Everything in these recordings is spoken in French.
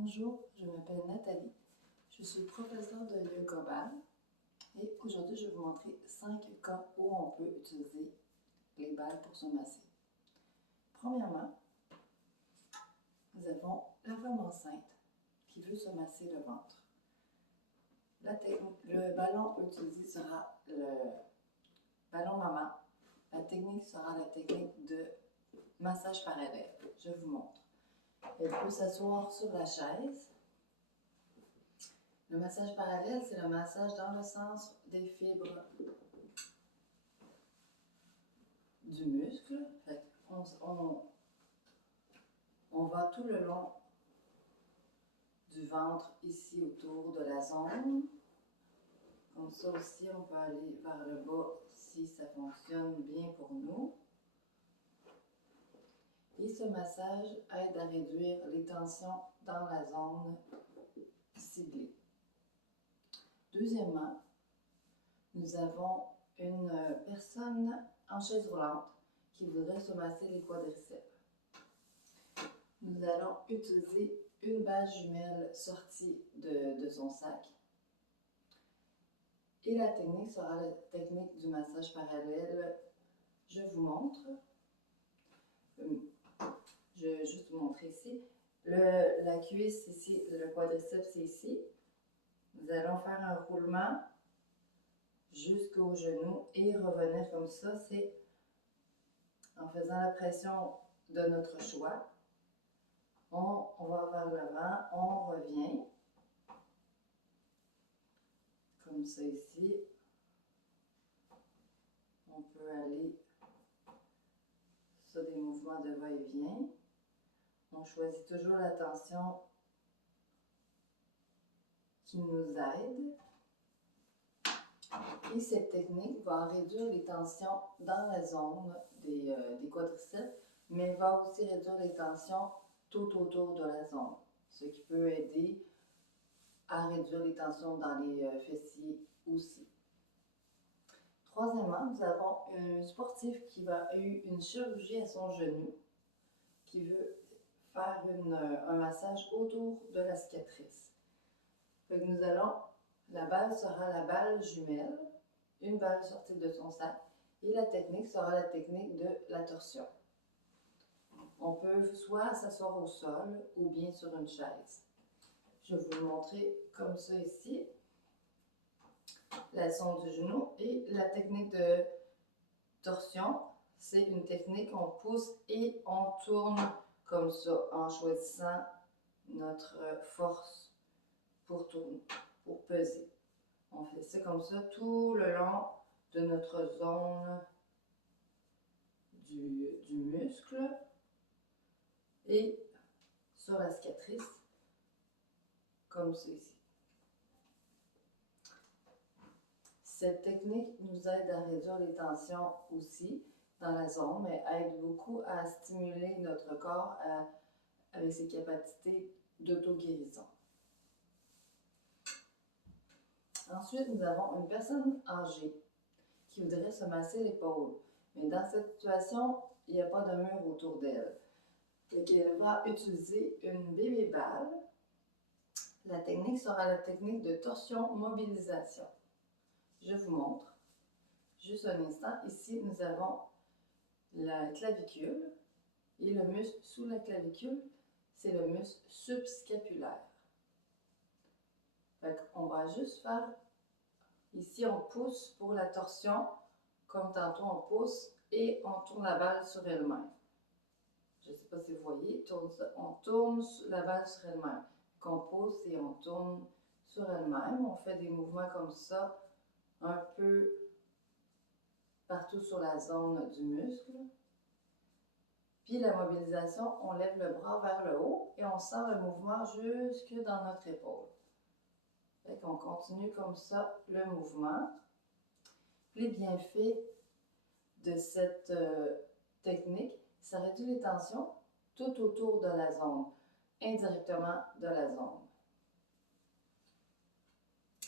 Bonjour, je m'appelle Nathalie. Je suis professeure de yoga ball et aujourd'hui je vais vous montrer 5 cas où on peut utiliser les balles pour se masser. Premièrement, nous avons la femme enceinte qui veut se masser le ventre. Le ballon utilisé sera le ballon maman. La technique sera la technique de massage parallèle. Je vous montre. Elle peut s'asseoir sur la chaise. Le massage parallèle, c'est le massage dans le sens des fibres du muscle. Fait on va tout le long du ventre, ici autour de la zone. Comme ça aussi, on peut aller vers le bas si ça fonctionne bien pour nous. Et ce massage aide à réduire les tensions dans la zone ciblée. Deuxièmement, nous avons une personne en chaise roulante qui voudrait se masser les quadriceps. Nous allons utiliser une balle jumelle sortie de son sac. Et la technique sera la technique du massage parallèle. Je vous montre. Je vais juste vous montrer ici. La cuisse ici, le quadriceps c'est ici. Nous allons faire un roulement jusqu'au genou et revenir comme ça. C'est en faisant la pression de notre choix. On va vers l'avant, on revient. Comme ça ici. On peut aller sur des mouvements de va-et-vient. On choisit toujours la tension qui nous aide. Et cette technique va réduire les tensions dans la zone des quadriceps, mais va aussi réduire les tensions tout autour de la zone, ce qui peut aider à réduire les tensions dans les fessiers aussi. Troisièmement, nous avons un sportif qui a eu une chirurgie à son genou, qui veut faire un massage autour de la cicatrice. Fait que nous allons, la balle sera la balle jumelle, une balle sortie de son sac, et la technique sera la technique de la torsion. On peut soit s'asseoir au sol ou bien sur une chaise. Je vais vous le montrer comme ça ici. La zone du genou et la technique de torsion, c'est une technique on pousse et on tourne comme ça en choisissant notre force pour tourner, pour peser. On fait ça comme ça tout le long de notre zone du muscle et sur la cicatrice, comme ceci. Cette technique nous aide à réduire les tensions aussi dans la zone, mais aide beaucoup à stimuler notre corps avec ses capacités d'auto-guérison. Ensuite, nous avons une personne âgée qui voudrait se masser l'épaule. Mais dans cette situation, il n'y a pas de mur autour d'elle. Elle va utiliser une bébé balle. La technique sera la technique de torsion-mobilisation. Je vous montre. Juste un instant. Ici, nous avons la clavicule. Et le muscle sous la clavicule, c'est le muscle subscapulaire. On va juste faire, ici on pousse pour la torsion, comme tantôt on pousse et on tourne la balle sur elle-même. Je ne sais pas si vous voyez, on tourne la balle sur elle-même. On pousse et on tourne sur elle-même. On fait des mouvements comme ça, un peu partout sur la zone du muscle. Puis la mobilisation, on lève le bras vers le haut et on sent le mouvement jusque dans notre épaule. Fait qu'on continue comme ça le mouvement. Les bienfaits de cette technique, ça réduit les tensions tout autour de la zone, indirectement de la zone.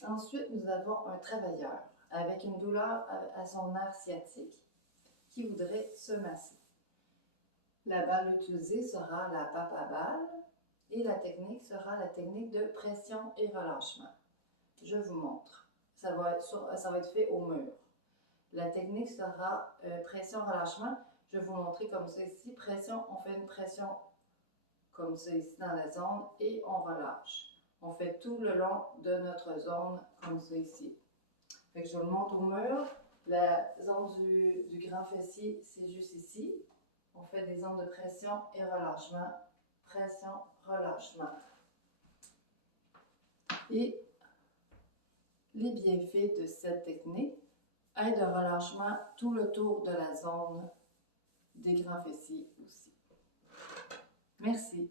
Ensuite, nous avons un travailleur avec une douleur à son nerf sciatique qui voudrait se masser. La balle utilisée sera la papa balle. Et la technique sera la technique de pression et relâchement. Je vous montre. Ça va être fait au mur. La technique sera pression-relâchement. Je vais vous montrer comme ça ici. Pression, on fait une pression comme ça ici dans la zone et on relâche. On fait tout le long de notre zone comme ça ici. Fait que je vous le montre au mur. La zone du grand fessier, c'est juste ici. On fait des zones de pression et relâchement. Pression, relâchement. Et les bienfaits de cette technique aident au relâchement tout le tour de la zone des grands fessiers aussi. Merci.